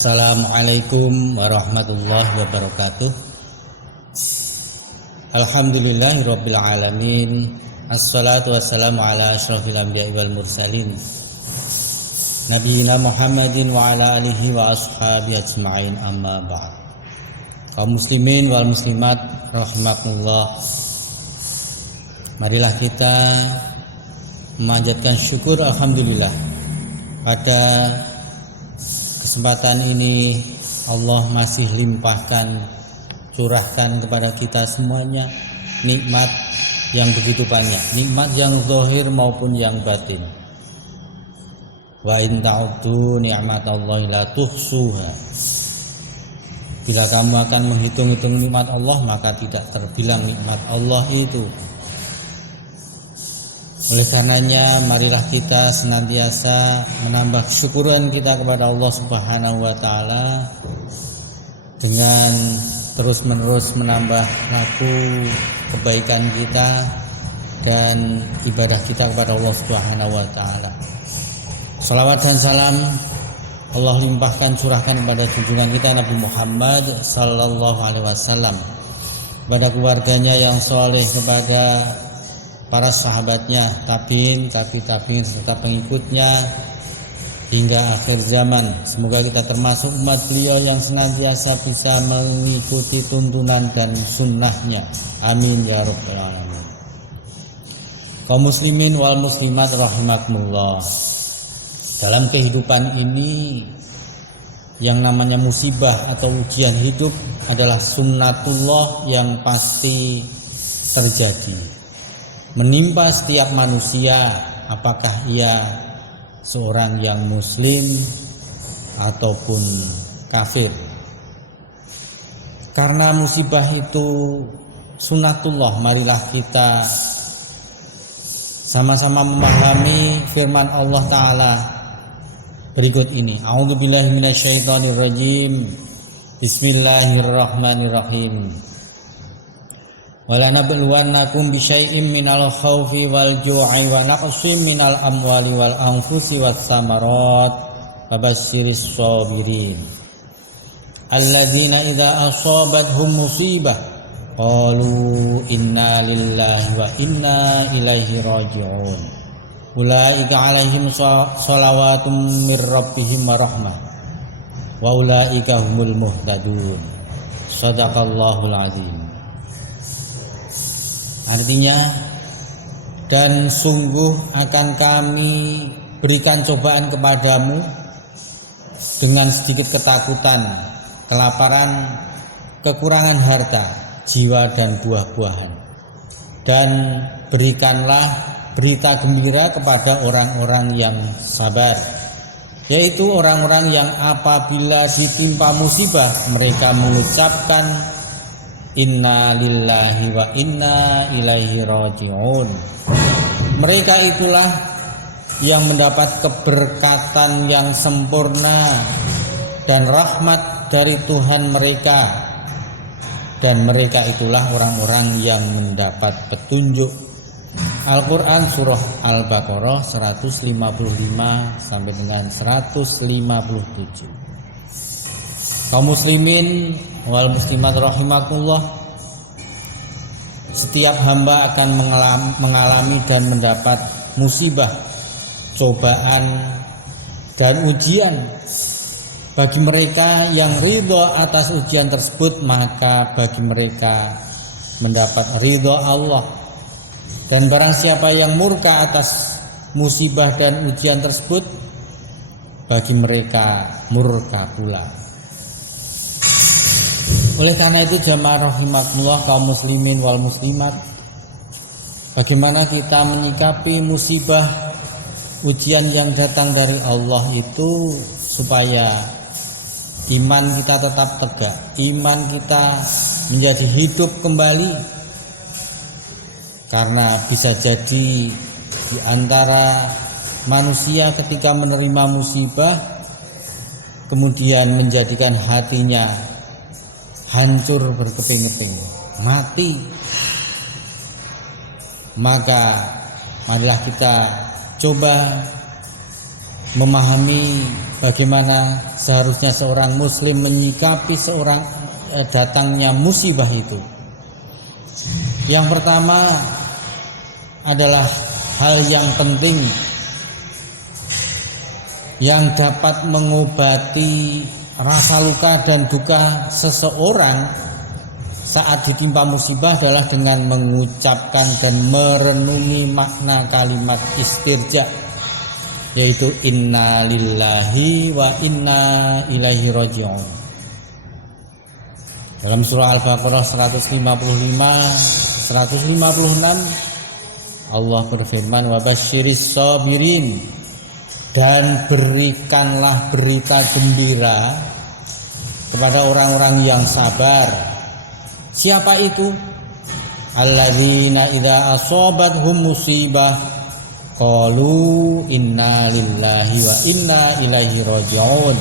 Assalamualaikum warahmatullahi wabarakatuh. Alhamdulillahirabbil alamin. Assalatu wassalamu ala asyrafil anbiya'i wal mursalin. Nabiyina Muhammadin wa ala alihi wa ashabihi ajma'in, amma ba'd. Kaum muslimin wal muslimat rahimakumullah. Marilah kita memanjatkan syukur alhamdulillah pada kesempatan ini Allah masih limpahkan, curahkan kepada kita semuanya nikmat yang begitu banyak, nikmat yang zahir maupun yang batin. Wa in ta'uddu ni'matallahi la tuhsuha. Bila kamu akan menghitung-hitung nikmat Allah, maka tidak terbilang nikmat Allah itu. Oleh karenanya, marilah kita senantiasa menambah syukuran kita kepada Allah Subhanahu wa Ta'ala dengan terus-menerus menambah laku kebaikan kita dan ibadah kita kepada Allah Subhanahu wa Ta'ala. Salawat dan salam Allah limpahkan, curahkan kepada junjungan kita Nabi Muhammad sallallahu alaihi wasallam, kepada keluarganya yang soleh, kepada para sahabatnya, tabi'in, serta pengikutnya hingga akhir zaman. Semoga kita termasuk umat beliau yang senantiasa bisa mengikuti tuntunan dan sunnahnya. Amin ya rabbal alamin. Kaum muslimin wal muslimat rahimakumullah. Dalam kehidupan ini yang namanya musibah atau ujian hidup adalah sunnatullah yang pasti terjadi, menimpa setiap manusia, apakah ia seorang yang muslim ataupun kafir. Karena musibah itu sunnatullah, marilah kita sama-sama memahami firman Allah Ta'ala berikut ini. A'udzubillahi minasyaitonirrajim. Bismillahirrahmanirrahim. Wala nabluwannakum bisyai'im minal khaufi wal ju'i wa naqsim minal amwali wal anfusi was samarat fabashshiris shabirin alladzina idza asabathum musibah qalu inna lillahi wa inna ilaihi raji'un ulaika alaihim shalawatum mir rabbihim wa rahmah wa ulaika humul muhtadun. Shadaqallahul azim. Artinya, dan sungguh akan kami berikan cobaan kepadamu dengan sedikit ketakutan, kelaparan, kekurangan harta, jiwa dan buah-buahan. Dan berikanlah berita gembira kepada orang-orang yang sabar, yaitu orang-orang yang apabila ditimpa musibah mereka mengucapkan inna lillahi wa inna ilaihi raji'un. Mereka itulah yang mendapat keberkatan yang sempurna dan rahmat dari Tuhan mereka, dan mereka itulah orang-orang yang mendapat petunjuk. Al-Quran Surah Al-Baqarah 155 sampai dengan 157. Kaum muslimin wal muslimat rahimakumullah, setiap hamba akan mengalami dan mendapat musibah, cobaan dan ujian. Bagi mereka yang ridha atas ujian tersebut, maka bagi mereka mendapat ridha Allah. Dan barang siapa yang murka atas musibah dan ujian tersebut, bagi mereka murka pula. Oleh karena itu jamaah rahimakumullah, kaum muslimin wal muslimat, bagaimana kita menyikapi musibah, ujian yang datang dari Allah itu supaya iman kita tetap tegak, iman kita menjadi hidup kembali. Karena bisa jadi di antara manusia ketika menerima musibah kemudian menjadikan hatinya hancur berkeping-keping, mati. Maka marilah kita coba memahami bagaimana seharusnya seorang muslim menyikapi datangnya musibah itu. Yang pertama adalah hal yang penting yang dapat mengobati rasa luka dan duka seseorang saat ditimpa musibah adalah dengan mengucapkan dan merenungi makna kalimat istirja, yaitu inna lillahi wa inna ilaihi raji'un. Dalam surah Al-Baqarah 155 156 Allah berfirman, wa basyiris sabirin, dan berikanlah berita gembira kepada orang-orang yang sabar. Siapa itu? Alladzina idza asabathum musibah qalu inna lillahi wa inna ilaihi raji'un,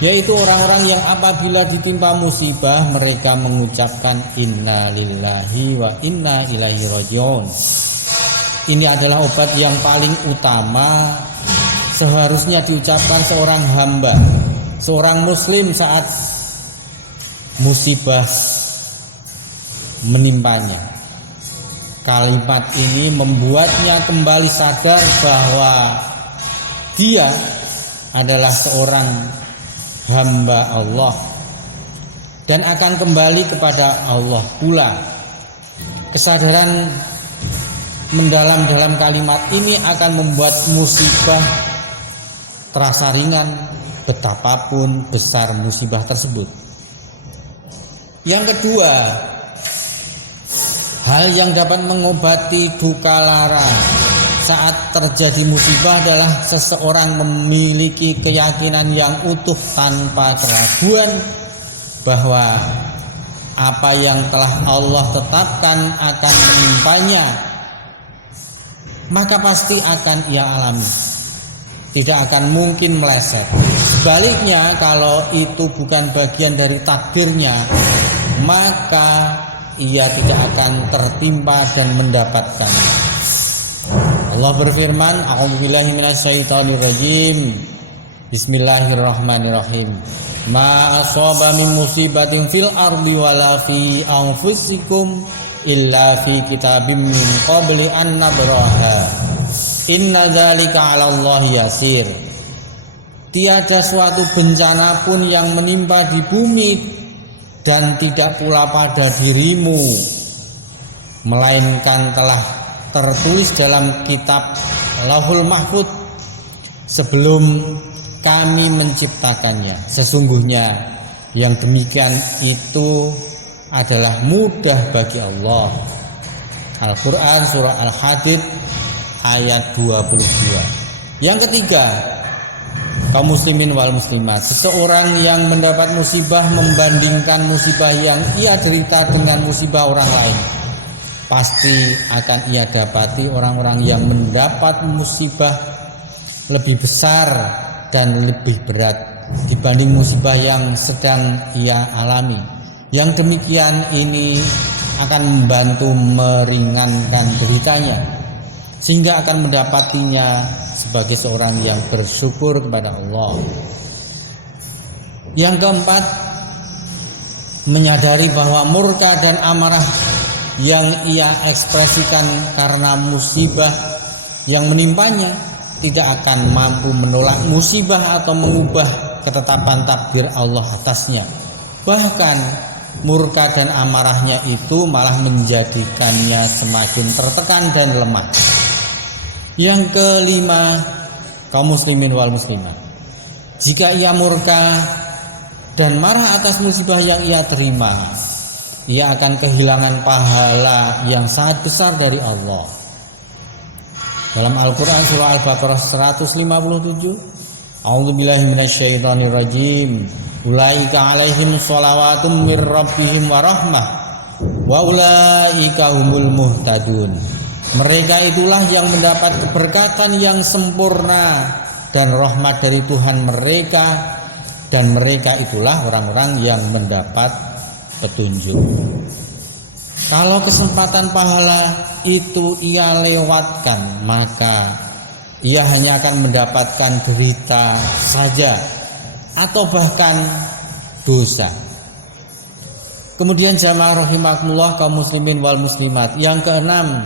yaitu orang-orang yang apabila ditimpa musibah mereka mengucapkan inna lillahi wa inna ilaihi raji'un. Ini adalah obat yang paling utama seharusnya diucapkan seorang hamba, seorang muslim saat musibah menimpanya. Kalimat ini membuatnya kembali sadar bahwa dia adalah seorang hamba Allah dan akan kembali kepada Allah pula. Kesadaran mendalam dalam kalimat ini akan membuat musibah terasa ringan betapapun besar musibah tersebut. Yang kedua, hal yang dapat mengobati duka lara saat terjadi musibah adalah seseorang memiliki keyakinan yang utuh tanpa keraguan bahwa apa yang telah Allah tetapkan akan menimpanya, maka pasti akan ia alami, tidak akan mungkin meleset. Sebaliknya, kalau itu bukan bagian dari takdirnya, maka ia tidak akan tertimpa dan mendapatkannya. Allah berfirman, a'udzubillahi minasyaitonirrajim, bismillahirrahmanirrahim, ma asaba min musibatin fil ardi wala fi anfusikum illa fi kitabim min qabli an nabraha inna dzalika 'ala Allah yasir. Tiada suatu bencana pun yang menimpa di bumi dan tidak pula pada dirimu, melainkan telah tertulis dalam kitab Lauhul Mahfuz sebelum kami menciptakannya. Sesungguhnya yang demikian itu adalah mudah bagi Allah. Al-Quran surah Al-Hadid ayat 22. Yang ketiga, kaum muslimin wal muslimat, seseorang yang mendapat musibah membandingkan musibah yang ia derita dengan musibah orang lain, pasti akan ia dapati orang-orang yang mendapat musibah lebih besar dan lebih berat dibanding musibah yang sedang ia alami. Yang demikian ini akan membantu meringankan deritanya, sehingga akan mendapatinya sebagai seorang yang bersyukur kepada Allah. Yang keempat, menyadari bahwa murka dan amarah yang ia ekspresikan karena musibah yang menimpanya tidak akan mampu menolak musibah atau mengubah ketetapan takdir Allah atasnya. Bahkan murka dan amarahnya itu malah menjadikannya semakin tertekan dan lemah. Yang kelima, kaum muslimin wal muslimat, jika ia murka dan marah atas musibah yang ia terima, ia akan kehilangan pahala yang sangat besar dari Allah. Dalam Al-Quran surah Al-Baqarah 157, a'udzubillahi minasyaitonirrajim, ulaika alaihim sholawatun mir rabbihim wa rahmah wa ulaika humul muhtadun. Mereka itulah yang mendapat keberkatan yang sempurna dan rahmat dari Tuhan mereka, dan mereka itulah orang-orang yang mendapat petunjuk. Kalau kesempatan pahala itu ia lewatkan, maka ia hanya akan mendapatkan derita saja atau bahkan dosa. Kemudian jamaah rahimakumullah kaum muslimin wal muslimat, yang keenam,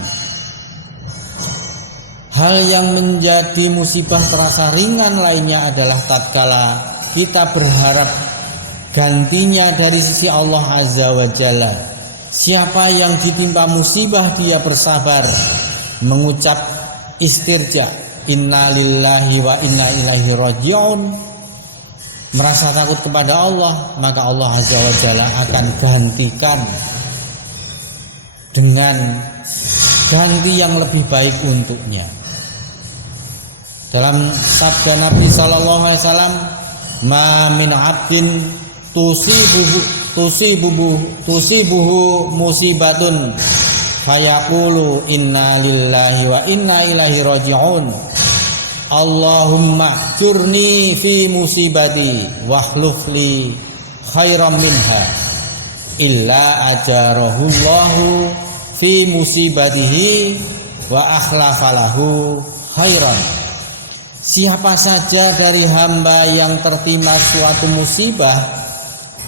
hal yang menjadi musibah terasa ringan lainnya adalah tatkala kita berharap gantinya dari sisi Allah Azza wa Jalla. Siapa yang ditimpa musibah dia bersabar, mengucap istirja, inna lillahi wa inna ilaihi raji'un, merasa takut kepada Allah, maka Allah Azza wa Jalla akan gantikan dengan ganti yang lebih baik untuknya. Dalam sabda Nabi sallallahu alaihi wasallam, ma min 'abdin tusibuhu musibatun fayaqulu inna lillahi wa inna ilaihi raji'un, Allahumma jurni fi musibati wakhluf li khairam minha illa ajarahullahu fi musibatihi wa akhlafalahu khairan. Siapa saja dari hamba yang tertimpa suatu musibah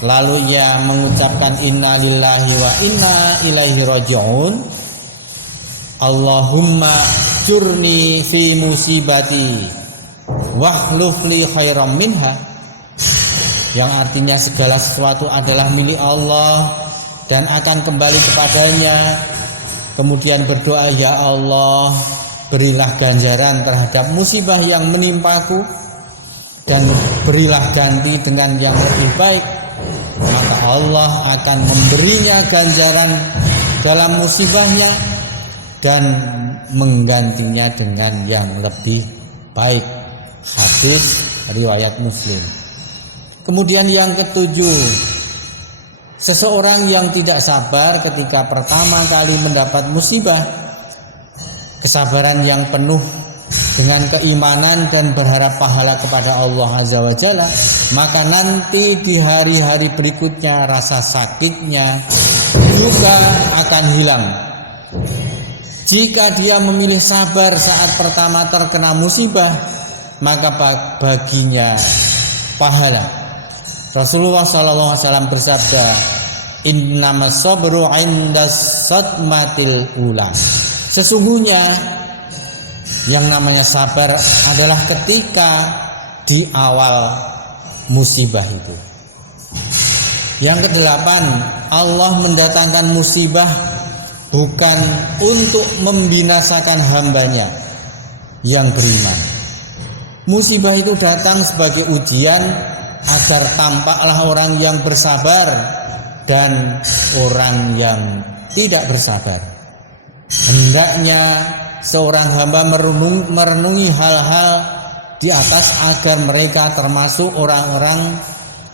lalu ia mengucapkan inna lillahi wa inna ilaihi raji'un, Allahumma jurni fi musibati wakhluf li khairam minha, yang artinya segala sesuatu adalah milik Allah dan akan kembali kepadanya. Kemudian berdoa, ya Allah, berilah ganjaran terhadap musibah yang menimpaku dan berilah ganti dengan yang lebih baik. Maka Allah akan memberinya ganjaran dalam musibahnya dan menggantinya dengan yang lebih baik. Hadis riwayat Muslim. Kemudian yang ketujuh, seseorang yang tidak sabar ketika pertama kali mendapat musibah, kesabaran yang penuh dengan keimanan dan berharap pahala kepada Allah Azza wa Jalla, maka nanti di hari-hari berikutnya rasa sakitnya juga akan hilang. Jika dia memilih sabar saat pertama terkena musibah, maka baginya pahala. Rasulullah SAW bersabda, innamas sabru 'indas sadmatil ula. Sesungguhnya yang namanya sabar adalah ketika di awal musibah itu. Yang kedelapan, Allah mendatangkan musibah bukan untuk membinasakan hambanya yang beriman. Musibah itu datang sebagai ujian agar tampaklah orang yang bersabar dan orang yang tidak bersabar. Hendaknya seorang hamba merenungi hal-hal di atas agar mereka termasuk orang-orang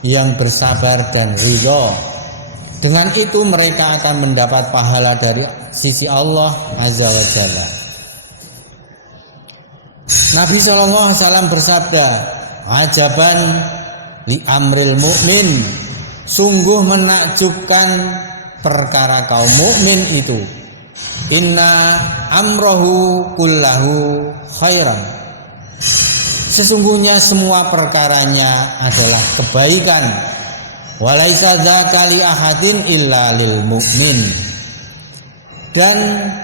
yang bersabar dan ridho. Dengan itu mereka akan mendapat pahala dari sisi Allah Azza wa Jalla. Nabi SAW bersabda, ajaban li amril mu'min, sungguh menakjubkan perkara kaum mukmin itu. Inna amrohu kullahu khairan. Sesungguhnya semua perkaranya adalah kebaikan. Walaisa dzaka li ahadin illa lil mu'min. Dan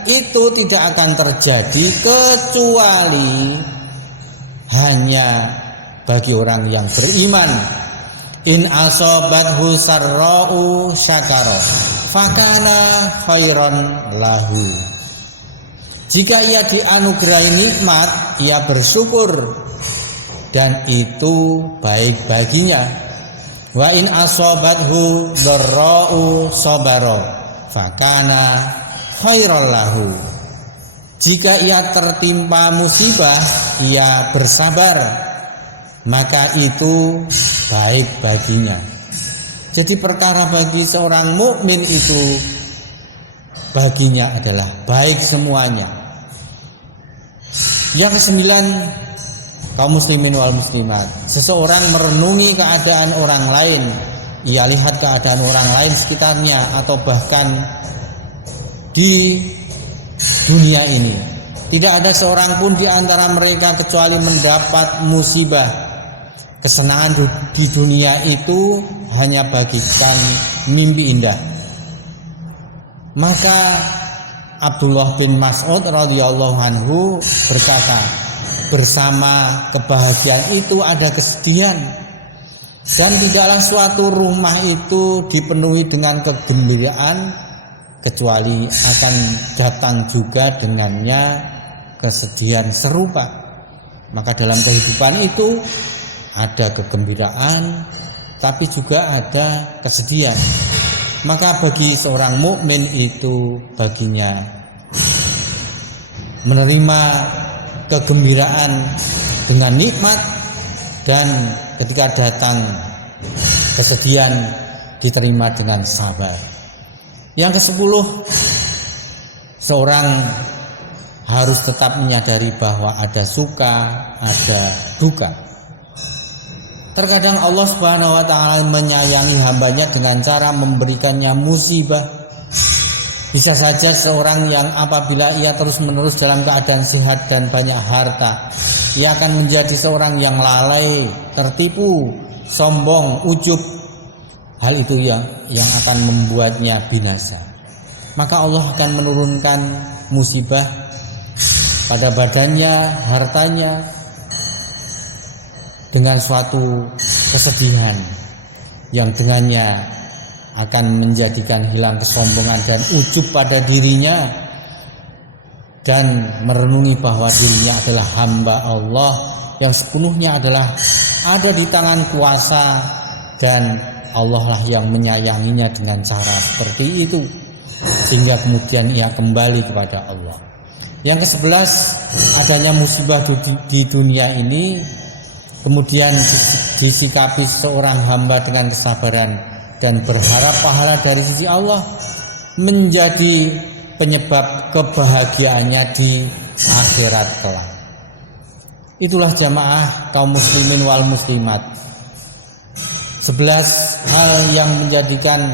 itu tidak akan terjadi kecuali hanya bagi orang yang beriman. In asobathu sarra'u syakara fakana khairan lahu. Jika ia dianugerahi nikmat, ia bersyukur dan itu baik baginya. Wa in asobathu dharra'u sabara fakana khairan lahu. Jika ia tertimpa musibah, ia bersabar, maka itu baik baginya. Jadi perkara bagi seorang mukmin itu baginya adalah baik semuanya. Yang kesembilan, kaum muslimin wal muslimat, seseorang merenungi keadaan orang lain. Ia lihat keadaan orang lain sekitarnya atau bahkan di dunia ini. Tidak ada seorang pun di antara mereka kecuali mendapat musibah. Kesenangan di dunia itu hanya bagikan mimpi indah. Maka Abdullah bin Mas'ud radhiyallahu anhu berkata, bersama kebahagiaan itu ada kesedihan, dan tidaklah suatu rumah itu dipenuhi dengan kegembiraan kecuali akan datang juga dengannya kesedihan serupa. Maka dalam kehidupan itu ada kegembiraan, tapi juga ada kesedihan. Maka bagi seorang mukmin itu baginya menerima kegembiraan dengan nikmat, dan ketika datang kesedihan diterima dengan sabar. Yang ke-10, seorang harus tetap menyadari bahwa ada suka, ada duka. Terkadang Allah Subhanahu wa taala menyayangi hambanya dengan cara memberikannya musibah. Bisa saja seorang yang apabila ia terus-menerus dalam keadaan sehat dan banyak harta, ia akan menjadi seorang yang lalai, tertipu, sombong, ujub. Hal itu yang akan membuatnya binasa. Maka Allah akan menurunkan musibah pada badannya, hartanya, dengan suatu kesedihan yang dengannya akan menjadikan hilang kesombongan dan ujub pada dirinya, dan merenungi bahwa dirinya adalah hamba Allah yang sepenuhnya adalah ada di tangan kuasa, dan Allah lah yang menyayanginya dengan cara seperti itu, sehingga kemudian ia kembali kepada Allah. Yang ke-11, adanya musibah di dunia ini kemudian disikapi seorang hamba dengan kesabaran dan berharap pahala dari sisi Allah, menjadi penyebab kebahagiaannya di akhirat kelak. Itulah jamaah kaum muslimin wal muslimat, 11 hal yang menjadikan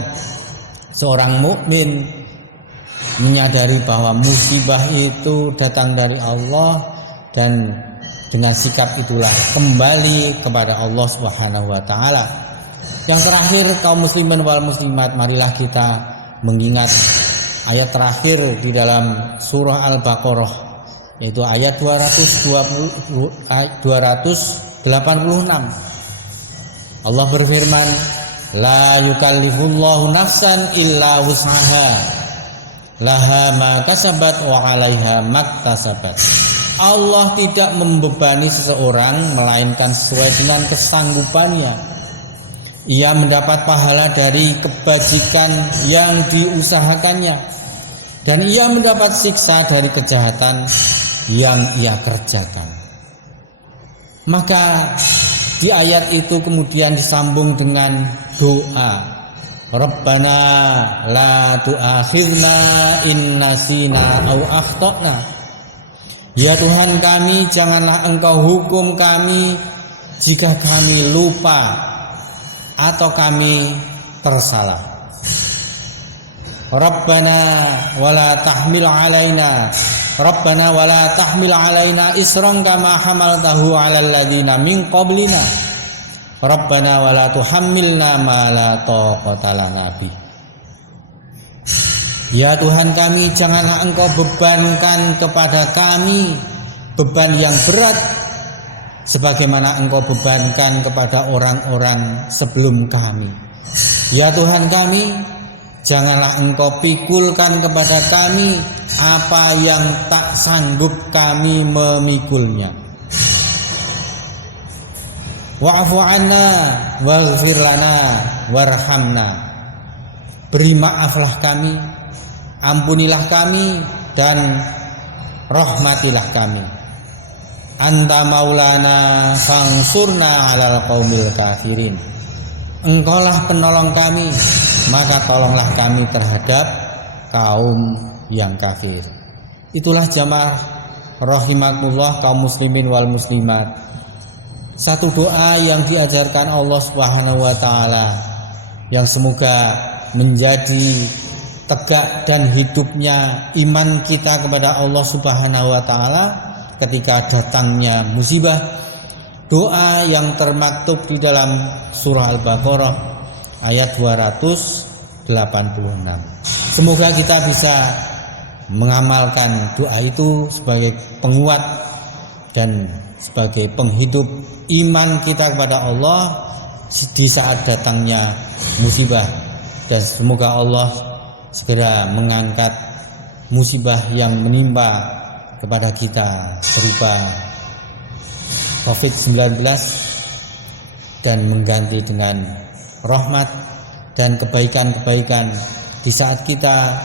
seorang mukmin menyadari bahwa musibah itu datang dari Allah, dan dengan sikap itulah kembali kepada Allah Subhanahu wa taala. Yang terakhir kaum muslimin wal muslimat, marilah kita mengingat ayat terakhir di dalam surah Al-Baqarah, yaitu ayat 286. Allah berfirman, la yukallifullahu nafsan illa wus'aha, laha ma kasabat wa 'alaiha maktasabat. Allah tidak membebani seseorang melainkan sesuai dengan kesanggupannya. Ia mendapat pahala dari kebajikan yang diusahakannya, dan ia mendapat siksa dari kejahatan yang ia kerjakan. Maka di ayat itu kemudian disambung dengan doa, Rabbana la tu'akhidna in nasina au akhtana. Ya Tuhan kami, janganlah Engkau hukum kami jika kami lupa atau kami tersalah. Rabbana wala tahmil alaina isran kama hamaltahu 'alal ladzina min qablina. Rabbana wala tuhammilna ma la taqata lana bih. Ya Tuhan kami, janganlah Engkau bebankan kepada kami beban yang berat sebagaimana Engkau bebankan kepada orang-orang sebelum kami. Ya Tuhan kami, janganlah Engkau pikulkan kepada kami apa yang tak sanggup kami memikulnya. Wa'fu 'anna waghfir lana warhamna. Beri maaflah kami, ampunilah kami, dan rahmatilah kami. Anta maulana fangsurna 'alal qaumil kafirin. Engkaulah penolong kami, maka tolonglah kami terhadap kaum yang kafir. Itulah jamaah rahimakumullah kaum muslimin wal muslimat, satu doa yang diajarkan Allah Subhanahu wa taala, yang semoga menjadi tegak dan hidupnya iman kita kepada Allah Subhanahu wa taala ketika datangnya musibah. Doa yang termaktub di dalam surah Al-Baqarah ayat 286. Semoga kita bisa mengamalkan doa itu sebagai penguat dan sebagai penghidup iman kita kepada Allah di saat datangnya musibah, dan semoga Allah segera mengangkat musibah yang menimpa kepada kita berupa COVID-19 dan mengganti dengan rahmat dan kebaikan-kebaikan di saat kita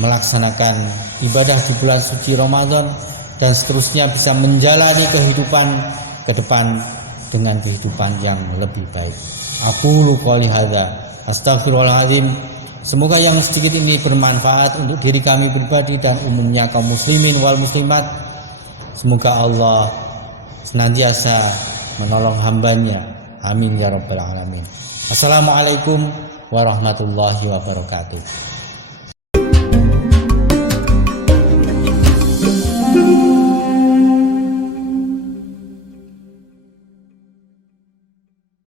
melaksanakan ibadah di bulan suci Ramadan, dan seterusnya bisa menjalani kehidupan ke depan dengan kehidupan yang lebih baik. Aqulu qouli hadza astaghfirullahaladzim. Semoga yang sedikit ini bermanfaat untuk diri kami pribadi dan umumnya kaum muslimin wal muslimat. Semoga Allah senantiasa menolong hambanya. Amin ya rabbal alamin. Assalamualaikum warahmatullahi wabarakatuh.